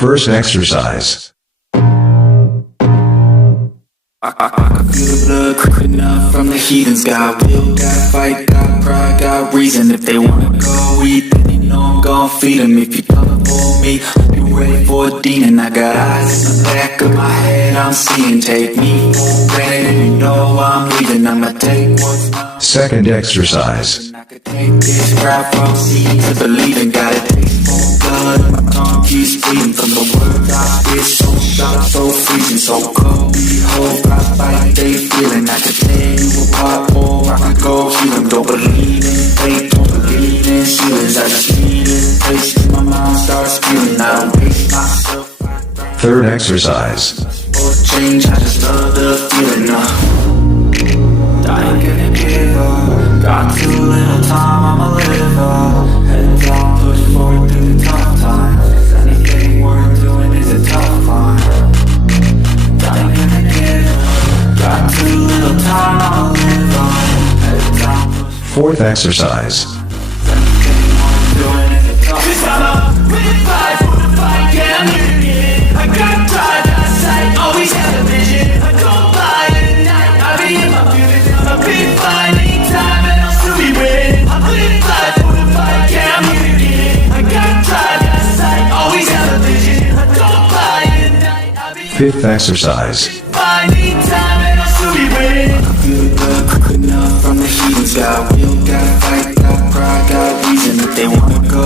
First exercise. I feel the blood creeping up from the heathens. Got will, got fight, got pride, got reason. If they wanna go eat, then you know I'm gon' feed them. If you come for me, you ready for a demon. I got eyes in the back of my head, I'm seeing. Take me for granted, and you know I'm leaving. I'ma take what's mine. Second exercise. I could take this crowd from seeing to believing. Got a taste for blood, and my tongue keeps bleeding from the words I spit. So sharp, so freezing, so cold. Behold, I fight, they feeling. I could tear you apart, or I could go heal them. Don't believe in fate, don't believe in ceilings. I just need a taste in my mind, start spewing. I don't waste myself. Third exercise. For change, I just love the feeling. I ain't gonna give up. Got too little time, I'ma live up. Head down, push forward through the tough times. Anything worth doing is a tough climb. I ain't gonna give up. Got too little time, I'ma live up. Head down, push Fourth exercise. anything worth doing is a tough climb. 'Cause I'm up with the fight, for the fight, yeah, I'm living it. I got pride, got sight, always have a vision. I don't lie at night, I be in my feelings. I'm a big fine, anytime, and I'll still be winning. I'm living life for the fight, yeah, I'm living it. I got pride, got sight, always have a vision. I don't lie at night, I be in Fifth exercise. fine, anytime, and I'll still be winning. I feel the blood creeping up from the heathens. Got will, got fight, got pride, got reason. If they wanna go